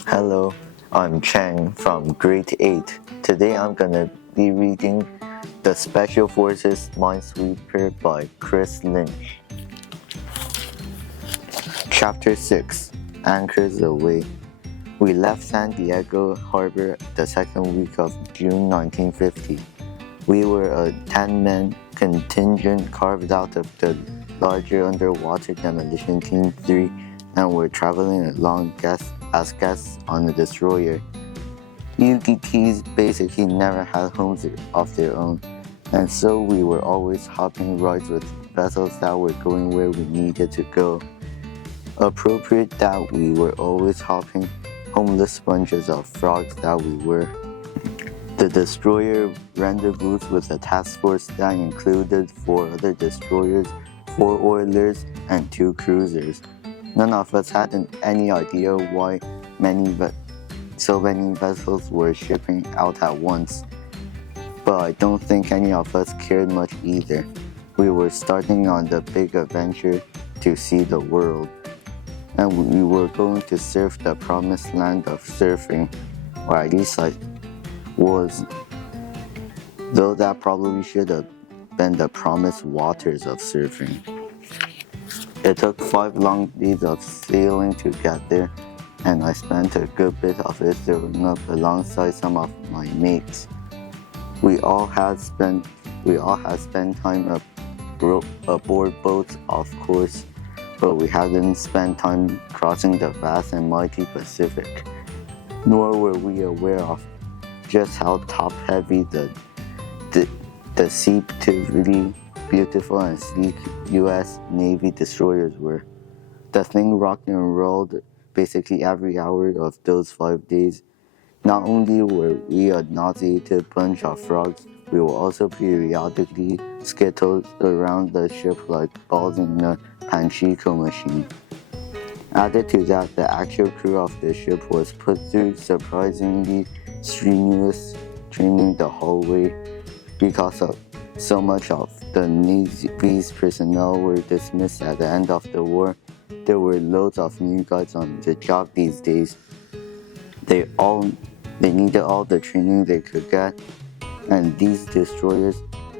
Hello, I'm Cheng from grade 8. Today I'm gonna be reading The Special Forces Minesweeper by Chris Lynch. Chapter 6 Anchors Away. We left San Diego Harbor the second week of June 1950. We were a 10-man contingent carved out of the larger underwater demolition Team 3 and were traveling along as guests on a destroyer. UDTs basically never had homes of their own, and so we were always hopping rides with vessels that were going where we needed to go. Appropriate that we were always hopping homeless sponges of frogs that we were. The destroyer rendezvoused with a task force that included 4 other destroyers, 4 oilers, and 2 cruisers. None of us had any idea why so many vessels were shipping out at once, but I don't think any of us cared much either. We were starting on the big adventure to see the world, and we were going to surf the promised land of surfing, or at least I was, though that probably should have been the promised waters of surfing. It took 5 long days of sailing to get there, and I spent a good bit of it throwing up alongside some of my mates. We all had spent time aboard boats, of course, but we hadn't spent time crossing the vast and mighty Pacific. Nor were we aware of just how top-heavy the deceptively beautiful and sleek U.S. Navy destroyers were. The thing rocked and rolled basically every hour of those 5 days. Not only were we a nauseated bunch of frogs, we were also periodically skittled around the ship like balls in a Panchico machine. Added to that, the actual crew of the ship was put through surprisingly strenuous training the whole way. Because of so much of the Navy's personnel were dismissed at the end of the war, there were loads of new guys on the job these days. They needed all the training they could get, and these destroyers,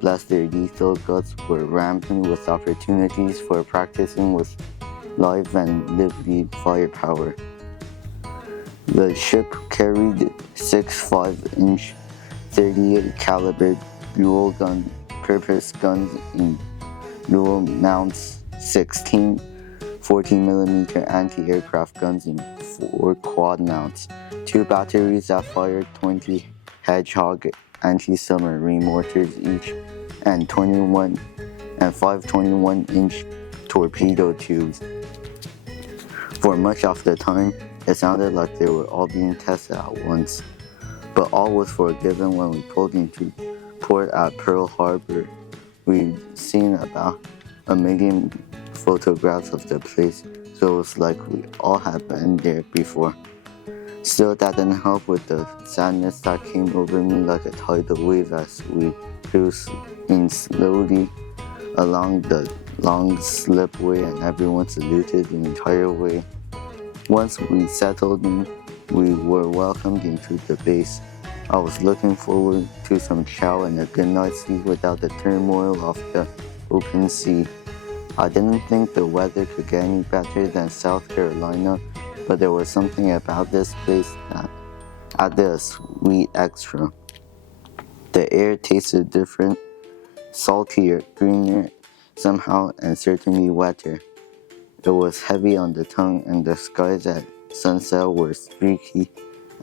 bless their lethal guts, were rampant with opportunities for practicing with live and lively firepower. The ship carried 6 5-inch 38 caliber dual gun purpose guns in dual mounts, 16 14mm anti-aircraft guns in 4 quad mounts, 2 batteries that fired 20 Hedgehog anti-submarine mortars each, and 5 21-inch torpedo tubes. For much of the time, it sounded like they were all being tested at once, but all was forgiven when we pulled into port at Pearl Harbor. We'd seen about 1 million photographs of the place, so it was like we all had been there before. Still, that didn't help with the sadness that came over me like a tidal wave as we cruised in slowly along the long slipway and everyone saluted the entire way. Once we settled in, we were welcomed into the base. I was looking forward to some chow and a good night's sleep without the turmoil of the open sea. I didn't think the weather could get any better than South Carolina, but there was something about this place that added a sweet extra. The air tasted different, saltier, greener somehow, and certainly wetter. It was heavy on the tongue, and the skies at sunset were streaky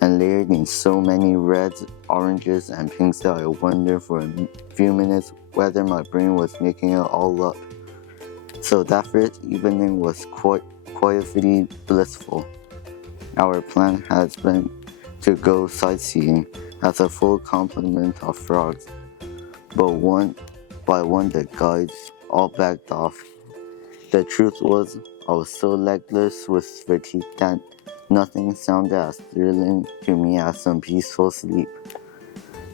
and layered in so many reds, oranges, and pinks that I wondered for a few minutes whether my brain was making it all up. So that first evening was quietly blissful. Our plan has been to go sightseeing as a full complement of frogs, but one by one the guides all backed off. The truth was, I was so legless with fatigue that nothing sounded as thrilling to me as some peaceful sleep.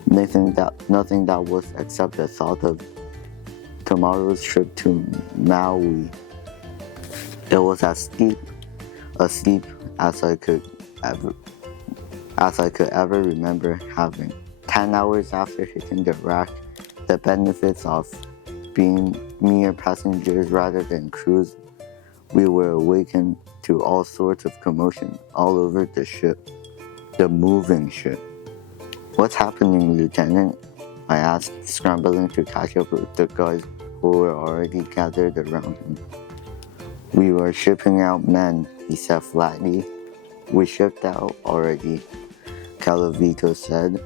Nothing that was except the thought of tomorrow's trip to Maui. It was as deep asleep as I could ever remember having. 10 hours after hitting the rack, the benefits of being mere passengers rather than crews, we were awakened to all sorts of commotion all over the ship, the moving ship. "What's happening, Lieutenant?" I asked, scrambling to catch up with the guys who were already gathered around him. "We were shipping out men," he said flatly. "We shipped out already," Calavito said.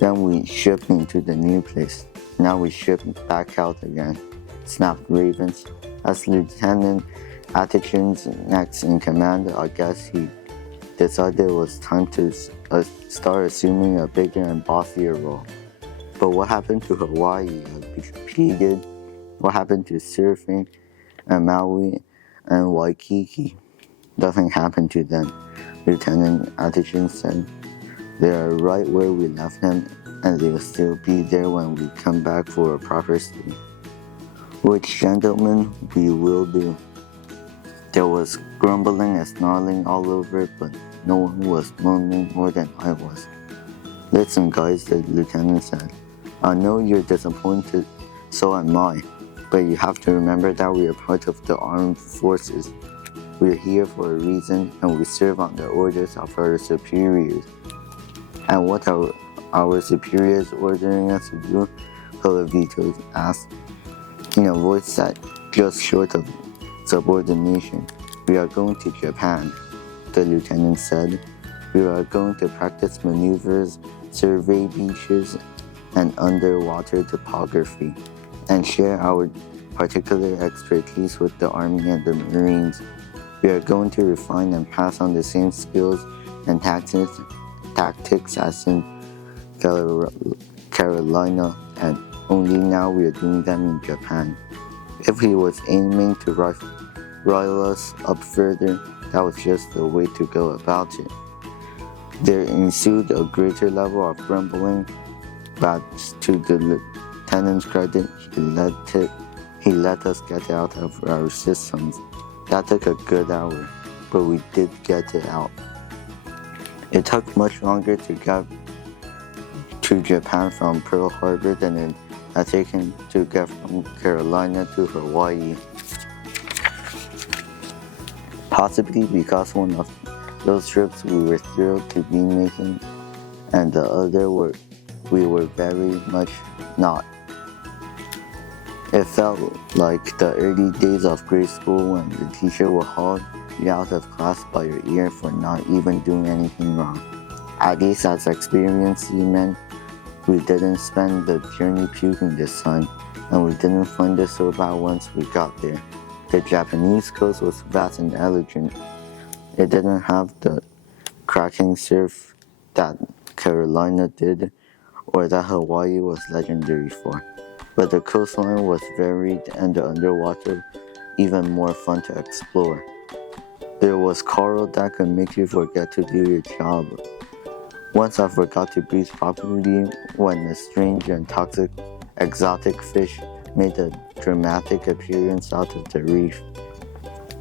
"Then we shipped into the new place. Now we ship back out again," snapped Ravens. As Lieutenant Atkinson's next in command, I guess he decided it was time to start assuming a bigger and bossier role. "But what happened to Hawaii?" I pleaded. "What happened to surfing and Maui and Waikiki?" "Nothing happened to them," Lieutenant Atkinson said. "They are right where we left them, and they will still be there when we come back for a proper stay." "Which, gentlemen, we will do." There was grumbling and snarling all over, but no one was moaning more than I was. "Listen, guys," the lieutenant said. "I know you're disappointed, so am I, but you have to remember that we are part of the armed forces. We're here for a reason, and we serve on the orders of our superiors." "And what are our superiors ordering us to do?" Calavito asked, in a voice that just short of subordination. "We are going to Japan," the lieutenant said. "We are going to practice maneuvers, survey beaches and underwater topography, and share our particular expertise with the Army and the Marines. We are going to refine and pass on the same skills and tactics as in Carolina, and only now we are doing them in Japan." If he was aiming to rile us up further, that was just the way to go about it. There ensued a greater level of grumbling, but to the lieutenant's credit, he let us get it out of our systems. That took a good hour, but we did get it out. It took much longer to get to Japan from Pearl Harbor than it had taken to get from Carolina to Hawaii. Possibly because one of those trips we were thrilled to be making, and the other we were very much not. It felt like the early days of grade school when the teacher would haul you out of class by your ear for not even doing anything wrong. At least as experienced seamen, we didn't spend the journey puking this time, and we didn't find it so bad once we got there. The Japanese coast was vast and elegant. It didn't have the cracking surf that Carolina did, or that Hawaii was legendary for. But the coastline was varied and the underwater even more fun to explore. There was coral that could make you forget to do your job. Once I forgot to breathe properly when a strange and toxic exotic fish made a dramatic appearance out of the reef.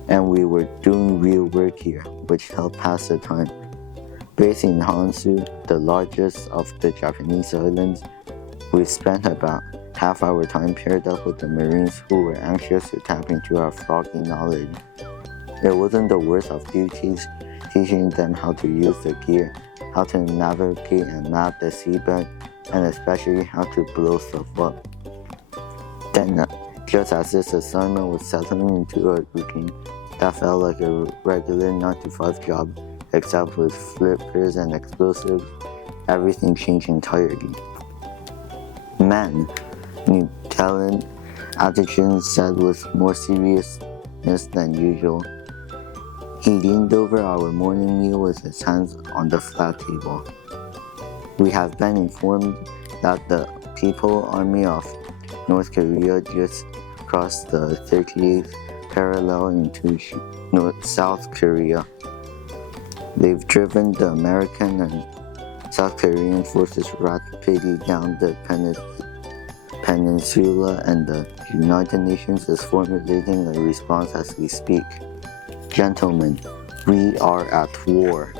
And we were doing real work here, which helped pass the time. Based in Honshu, the largest of the Japanese islands, we spent about half our time paired up with the Marines who were anxious to tap into our froggy knowledge. It wasn't the worst of duties teaching them how to use the gear, how to navigate and map the seabed, and especially how to blow stuff up. Then, just as this assignment was settling into a routine that felt like a regular 9-to-5 job, except with flippers and explosives, everything changed entirely. "Man," Lieutenant Atkinson said with more seriousness than usual. He leaned over our morning meal with his hands on the flat table. "We have been informed that the People's Army of North Korea just crossed the 38th parallel into South Korea. They've driven the American and South Korean forces rapidly down the peninsula, and the United Nations is formulating a response as we speak. Gentlemen, We are at war.